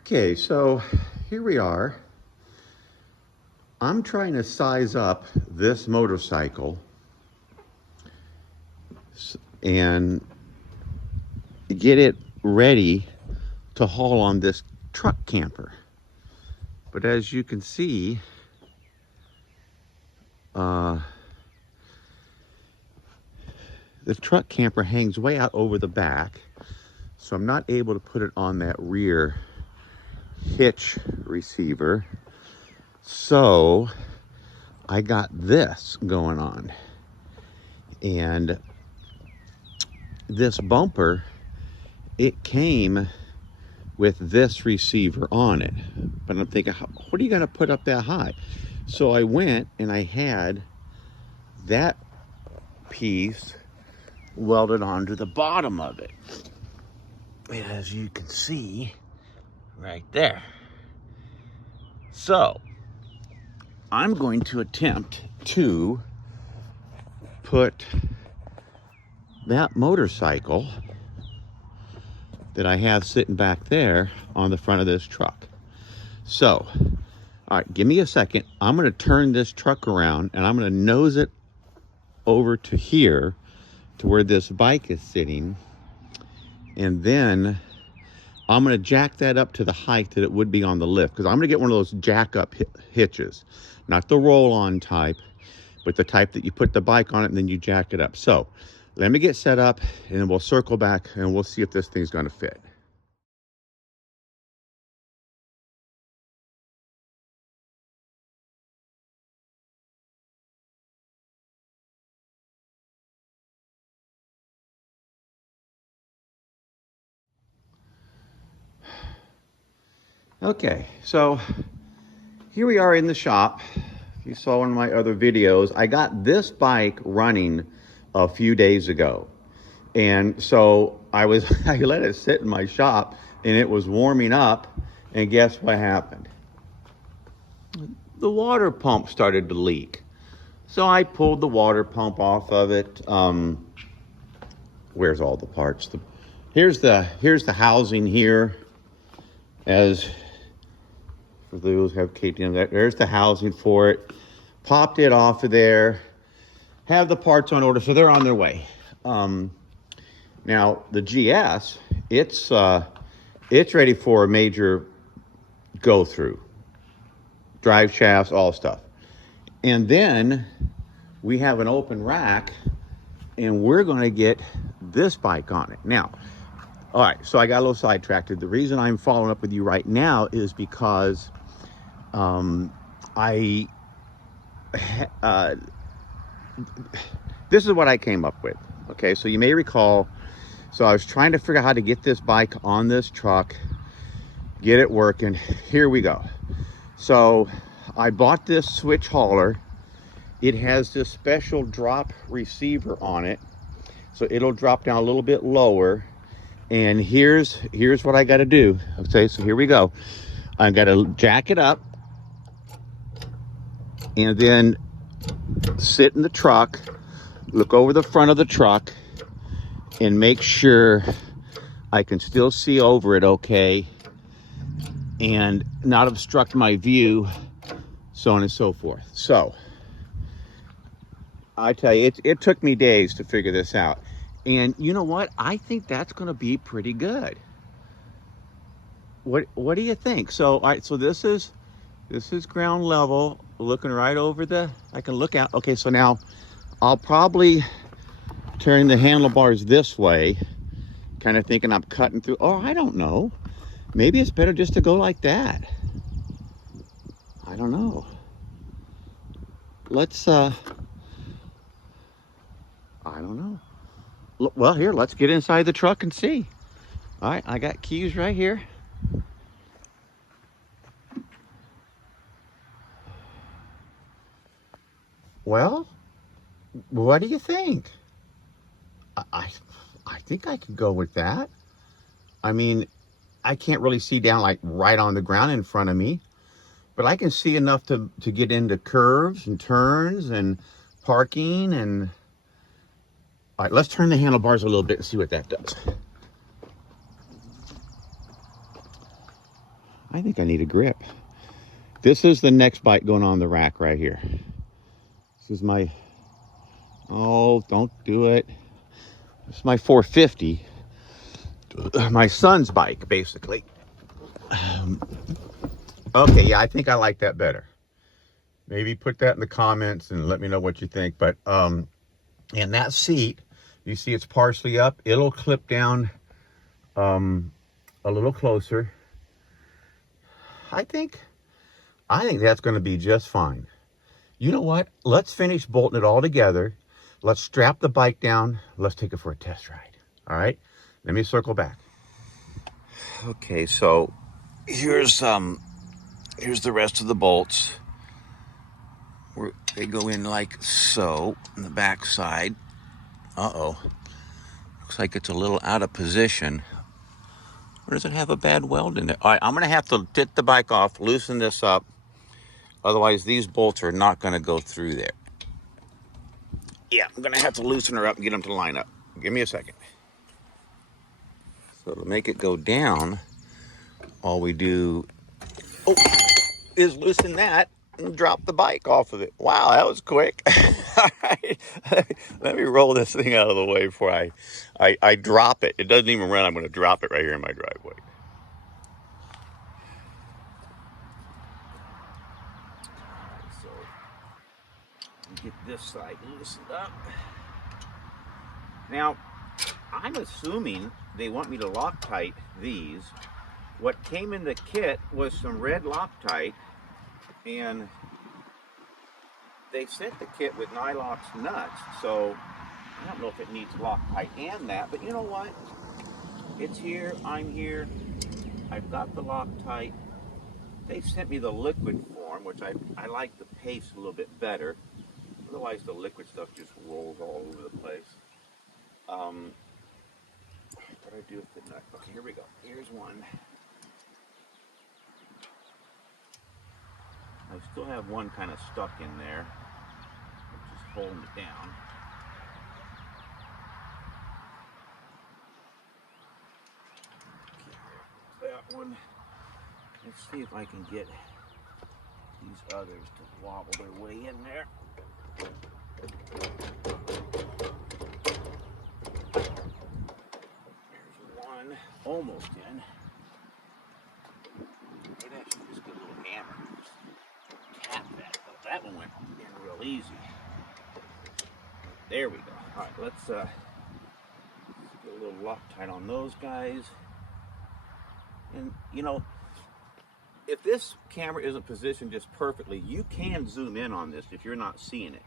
Okay, so here we are. I'm trying to size up this motorcycle and get it ready to haul on this truck camper. But as you can see, the truck camper hangs way out over the back, so I'm not able to put it on that rear hitch receiver. So I got this going on, and this bumper, it came with this receiver on it, but I'm thinking, what are you going to put up that high? So I went and I had that piece welded onto the bottom of it, as you can see right there. So I'm going to attempt to put that motorcycle that I have sitting back there on the front of this truck. So, all right, give me a second. I'm going to turn this truck around and I'm going to nose it over to here to where this bike is sitting. And then I'm going to jack that up to the height that it would be on the lift, because I'm going to get one of those jack up hitches, not the roll on type, but the type that you put the bike on it and then you jack it up. So let me get set up and then we'll circle back and we'll see if this thing's going to fit. Okay, so here we are in the shop. If you saw one of my other videos, I got this bike running a few days ago. And so I let it sit in my shop and it was warming up, and guess what happened? The water pump started to leak. So I pulled the water pump off of it. Where's all the parts? Here's the housing here. As for those who have KTM, there's the housing for it. Popped it off of there. Have the parts on order, so they're on their way. Now the GS, it's ready for a major go through. Drive shafts, all stuff. And then we have an open rack, and we're going to get this bike on it. Now, all right, so I got a little sidetracked. The reason I'm following up with you right now is because this is what I came up with. Okay, so you may recall, so I was trying to figure out how to get this bike on this truck, get it working. Here we go. So I bought this switch hauler. It has this special drop receiver on it, so it'll drop down a little bit lower. And here's what I got to do. Okay, so here we go. I got to jack it up and then sit in the truck, look over the front of the truck, and make sure I can still see over it okay and not obstruct my view, so on and so forth. So I tell you, it took me days to figure this out. And you know what? I think that's going to be pretty good. What do you think? So, all right, so this is ground level, looking right over I can look out. Okay, so now I'll probably turn the handlebars this way, kind of thinking I'm cutting through. Oh, I don't know. Maybe it's better just to go like that. I don't know. Let's, I don't know. Well, here, let's get inside the truck and see. All right, I got keys right here. Well, what do you think? I think I could go with that. I mean, I can't really see down like right on the ground in front of me, but I can see enough to get into curves and turns and parking. And all right, let's turn the handlebars a little bit and see what that does. I think I need a grip. This is the next bike going on the rack right here. This is my, oh, don't do it. This is my 450. My son's bike, basically. Okay, yeah, I think I like that better. Maybe put that in the comments and let me know what you think. But and that seat, you see it's partially up. It'll clip down a little closer. I think that's going to be just fine. You know what? Let's finish bolting it all together. Let's strap the bike down. Let's take it for a test ride. All right? Let me circle back. Okay, so here's the rest of the bolts. They go in like so on the back side. Uh-oh. Looks like it's a little out of position. Or does it have a bad weld in it? All right, I'm going to have to take the bike off, loosen this up. Otherwise, these bolts are not going to go through there. Yeah, I'm going to have to loosen her up and get them to line up. Give me a second. So to make it go down, all we do is loosen that and drop the bike off of it. Wow, that was quick. All right, let me roll this thing out of the way before I drop it. It doesn't even run. I'm going to drop it right here in my driveway. So get this side loosened up. Now, I'm assuming they want me to Loctite these. What came in the kit was some red Loctite, and they sent the kit with Nylox nuts, so I don't know if it needs Loctite and that, but you know what? It's here, I'm here, I've got the Loctite. They sent me the liquid form, which I like the paste a little bit better. Otherwise the liquid stuff just rolls all over the place. What do I do with the nut? Okay, here we go. Here's one. I still have one kind of stuck in there, which is holding it down. Okay, that one. Let's see if I can get these others to wobble their way in there. There's one almost in. Maybe I should just get a little hammer. Tap that. Oh, that one went in real easy. There we go. All right, let's get a little Loctite on those guys. And you know, if this camera isn't positioned just perfectly, you can zoom in on this if you're not seeing it.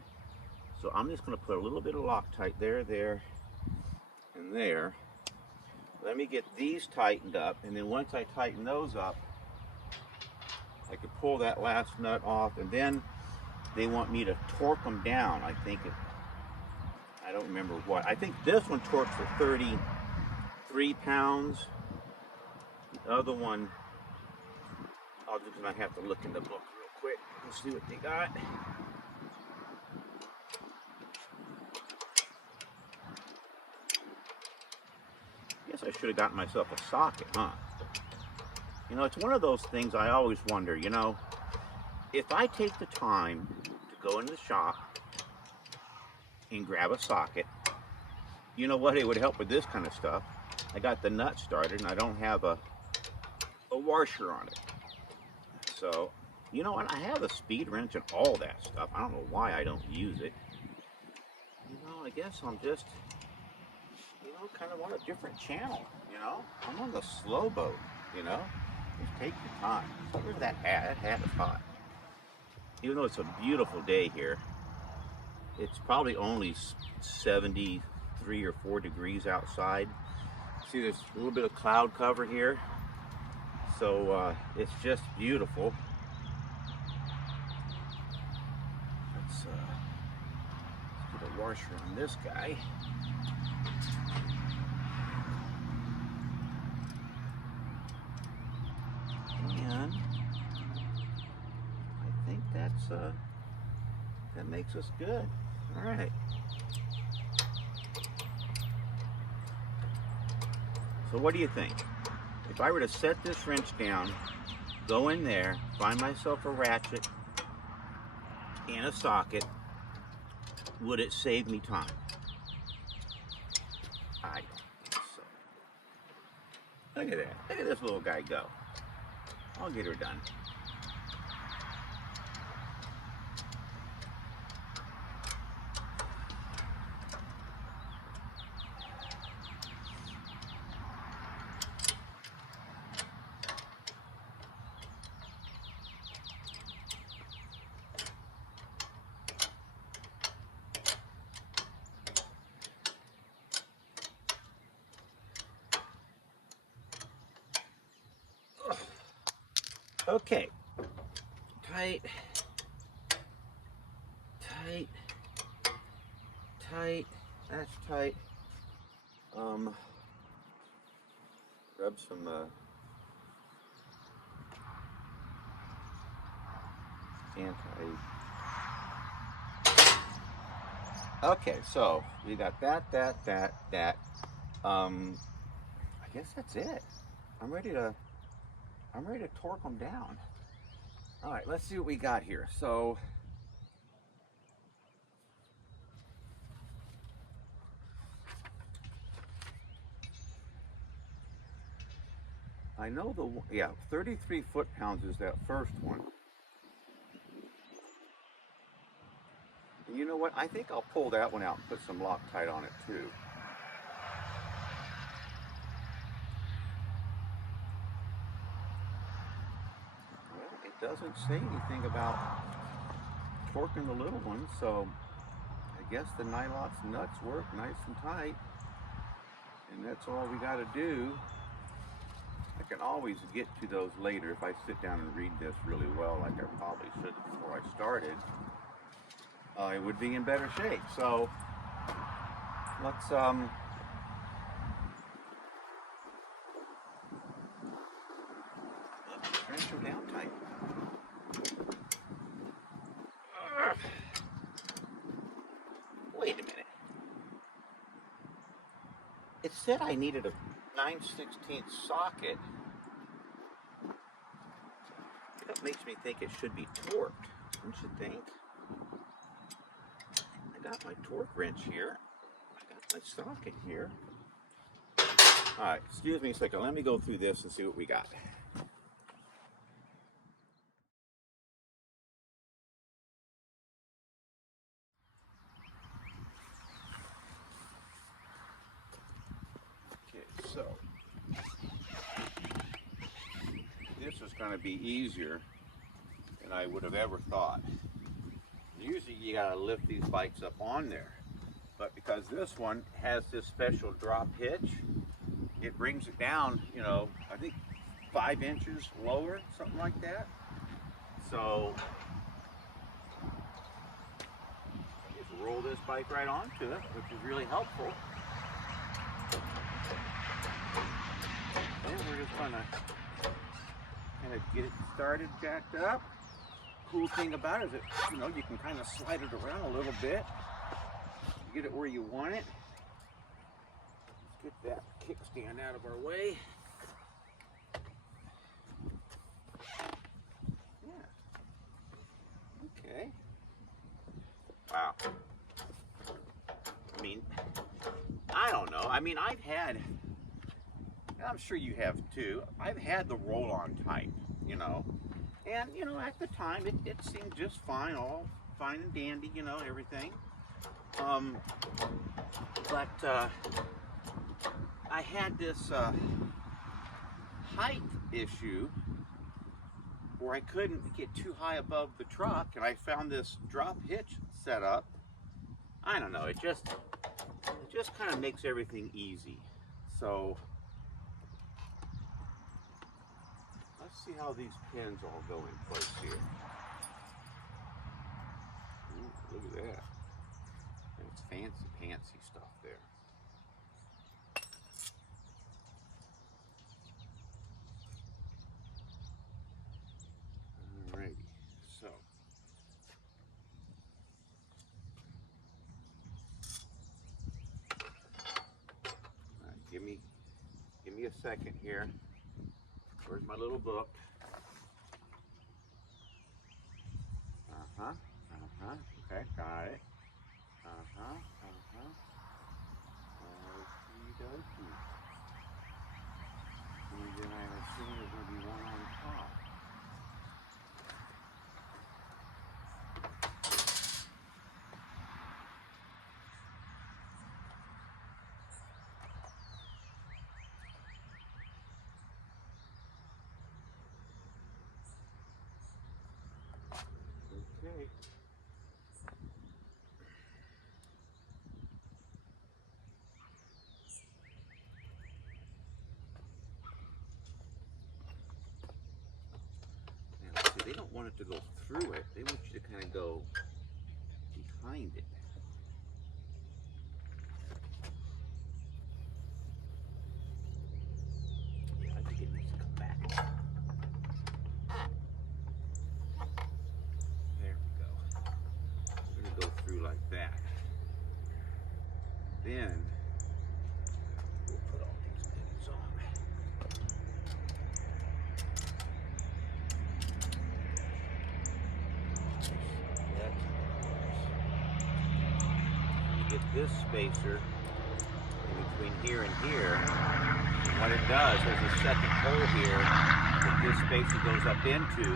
So I'm just going to put a little bit of Loctite there, there, and there. Let me get these tightened up, and then once I tighten those up, I can pull that last nut off, and then they want me to torque them down. I think I don't remember what. I think this one torques for 33 pounds. The other one, I'll just gonna have to look in the book real quick and see what they got. Guess I should have gotten myself a socket, huh? You know, it's one of those things I always wonder, you know, if I take the time to go into the shop and grab a socket, you know what, it would help with this kind of stuff. I got the nut started and I don't have a washer on it. So, you know, and I have a speed wrench and all that stuff. I don't know why I don't use it. You know, I guess I'm just, you know, kind of on a different channel, you know? I'm on the slow boat, you know? Just take your time. Where's that hat? That hat is hot. Even though it's a beautiful day here, it's probably only 73 or 4 degrees outside. See, there's a little bit of cloud cover here. So it's just beautiful. Let's get a washer on this guy. And I think that makes us good. All right. So what do you think? If I were to set this wrench down go in there, find myself a ratchet and a socket, would it save me time? I don't think so. Look at that. Look at this little guy go. I'll get her done. Okay, tight, tight, tight, that's tight. Rub some, okay, so we got that. I guess that's it. I'm ready to torque them down. All right, let's see what we got here. So, I know 33 foot-pounds is that first one. And you know what? I think I'll pull that one out and put some Loctite on it too. Well, it doesn't say anything about torquing the little one, so I guess the Nylox nuts work nice and tight, and that's all we got to do. I can always get to those later if I sit down and read this really well, like I probably should before I started. It would be in better shape. So let's wrench them down tight. Wait a minute. It said I needed a 9/16 socket. That makes me think it should be torqued, don't you think? I got my torque wrench here. I got my socket here. All right, excuse me a second. Let me go through this and see what we got. Okay, so this is going to be easier than I would have ever thought. Usually you gotta lift these bikes up on there, but because this one has this special drop hitch, it brings it down, you know, I think 5 inches lower, something like that. So just roll this bike right onto it, which is really helpful. And we're just gonna kind of get it started, jacked up. Cool thing about it is that, you know, you can kind of slide it around a little bit, get it where you want it. Let's get that kickstand out of our way. Yeah. Okay. Wow. I mean, I don't know. I mean, I've had, and I'm sure you have too, I've had the roll-on type, you know. And, you know, at the time, it seemed just fine, all fine and dandy, you know, everything. But I had this height issue where I couldn't get too high above the truck, and I found this drop hitch set up. I don't know, it just kind of makes everything easy. So let's see how these pins all go in place here. Ooh, look at that. It's fancy stuff there. Alrighty, so give me a second here. Where's my little book? Okay, got it. Okie dokie. And then I'm assuming there's going to be one on top. Okay. Now, see, they don't want it to go through it. They want you to kind of go behind it. Yeah, I think it needs to come back. There we go. We're going to go through like that. Then we'll put all these things on. You get this spacer in between here and here. And what it does, there's a second hole here that this spacer goes up into,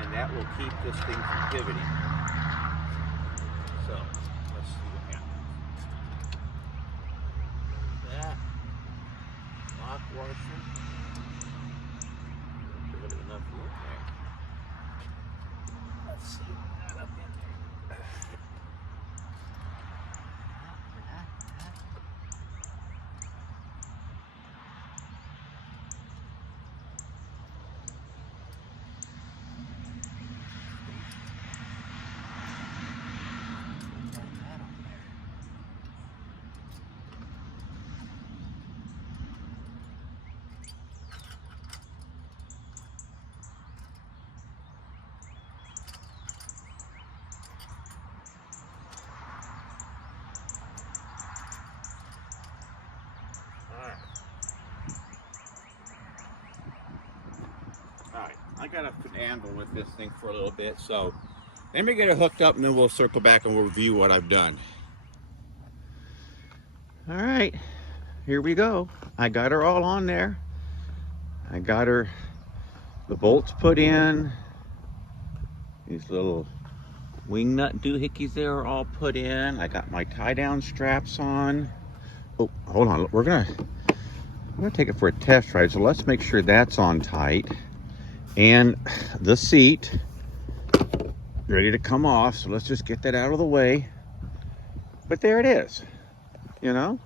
and that will keep this thing from pivoting. So let's see what happens. That lock washer. Give it enough room there. Let's see what we got up in there. Alright, I gotta handle with this thing for a little bit, so let me get it hooked up and then we'll circle back and we'll review what I've done. Alright, here we go. I got her all on there. I got her, the bolts put in. These little wing nut doohickeys there are all put in. I got my tie down straps on. Oh, hold on, I'm gonna take it for a test drive, so let's make sure that's on tight. And the seat ready to come off, so let's just get that out of the way. But there it is, you know.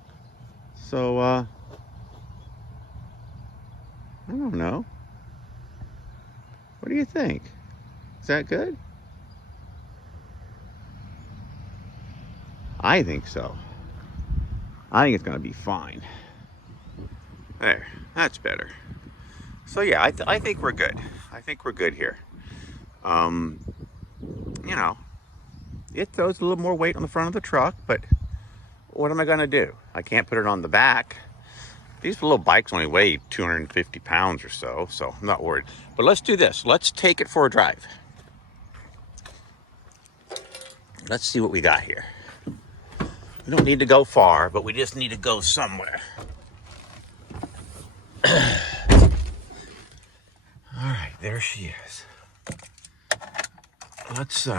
So I don't know, what do you think? Is that good? I think so. I think it's gonna be fine. There, that's better. So yeah, I think we're good. I think we're good here. You know, it throws a little more weight on the front of the truck, but what am I gonna do? I can't put it on the back. These little bikes only weigh 250 pounds or so, so I'm not worried. But let's do this. Let's take it for a drive. Let's see what we got here. We don't need to go far, but we just need to go somewhere. All right, there she is. Let's see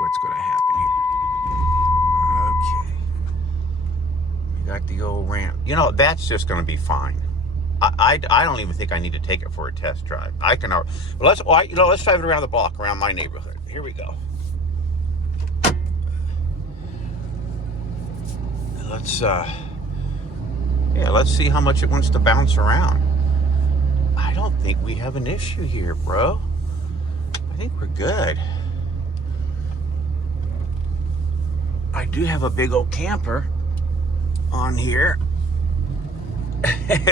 what's going to happen here. Okay. We got the old ramp. You know, that's just going to be fine. I don't even think I need to take it for a test drive. I can. Let's drive it around the block, around my neighborhood. Here we go. Let's see how much it wants to bounce around. I don't think we have an issue here, bro. I think we're good. I do have a big old camper on here.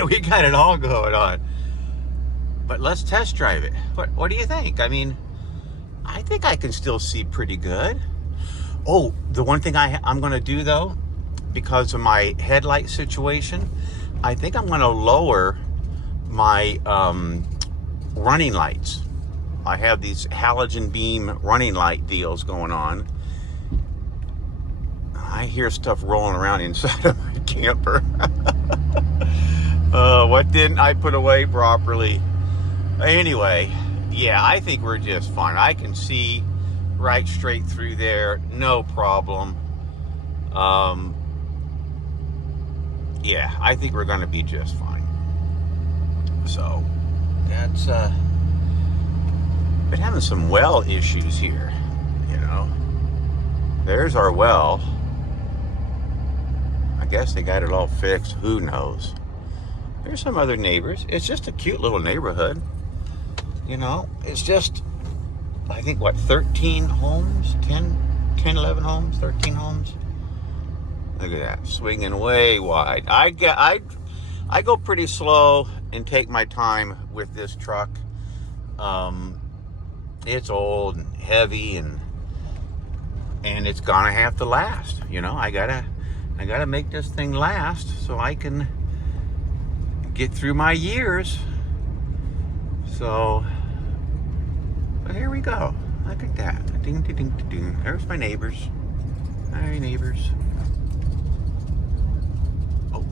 We got it all going on. But let's test drive it. What do you think? I mean, I think I can still see pretty good. Oh, the one thing I'm going to do though, because of my headlight situation, I think I'm going to lower my running lights. I have these halogen beam running light deals going on. I hear stuff rolling around inside of my camper. What didn't I put away properly? Anyway, yeah, I think we're just fine. I can see right straight through there, no problem. Yeah, I think we're gonna be just fine. So that's been having some well issues here, you know. There's our well. I guess they got it all fixed, who knows. There's some other neighbors. It's just a cute little neighborhood, you know. It's just, I think, what, 13 homes? 10, 11 homes, 13 homes. Look at that, swinging way wide. I go pretty slow and take my time with this truck. It's old and heavy, and it's gonna have to last. You know, I gotta make this thing last so I can get through my years. So, but here we go. Look at that. Ding, ding, ding, ding. There's my neighbors. Hi, neighbors. Oh,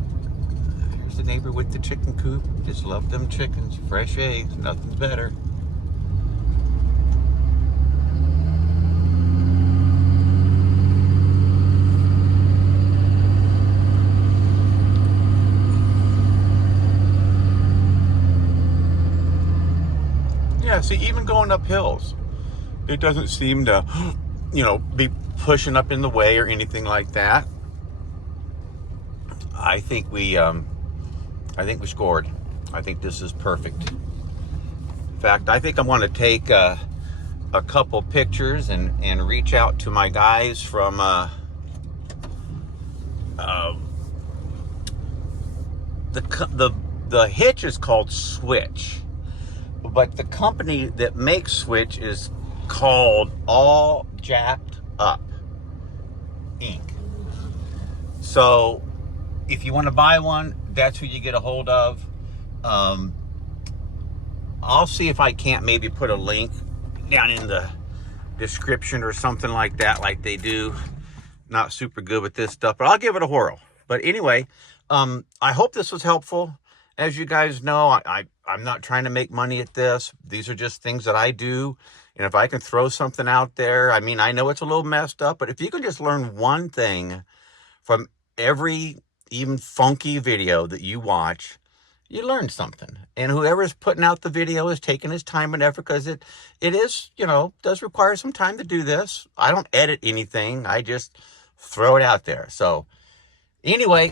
here's the neighbor with the chicken coop. Just love them chickens. Fresh eggs. Nothing's better. Yeah, see, even going up hills, it doesn't seem to, you know, be pushing up in the way or anything like that. I think we scored. I think this is perfect. In fact, I think I'm going to take a couple pictures and reach out to my guys from the hitch is called Switch. But the company that makes Switch is called All Jacked Up Inc. So if you want to buy one, that's who you get a hold of. I'll see if I can't maybe put a link down in the description or something like that, like they do. Not super good with this stuff, but I'll give it a whirl. But anyway, I hope this was helpful. As you guys know, I'm not trying to make money at this. These are just things that I do. And if I can throw something out there, I mean, I know it's a little messed up, but if you can just learn one thing from every even funky video that you watch, you learn something. And whoever's putting out the video is taking his time and effort, because it is, you know, does require some time to do this. I don't edit anything. I just throw it out there. So anyway,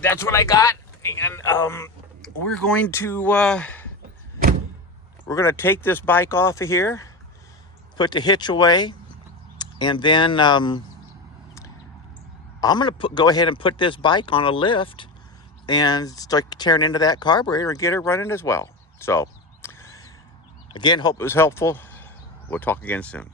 that's what I got. And we're going to take this bike off of here, put the hitch away, and then I'm going to go ahead and put this bike on a lift and start tearing into that carburetor and get it running as well. So again, hope it was helpful. We'll talk again soon.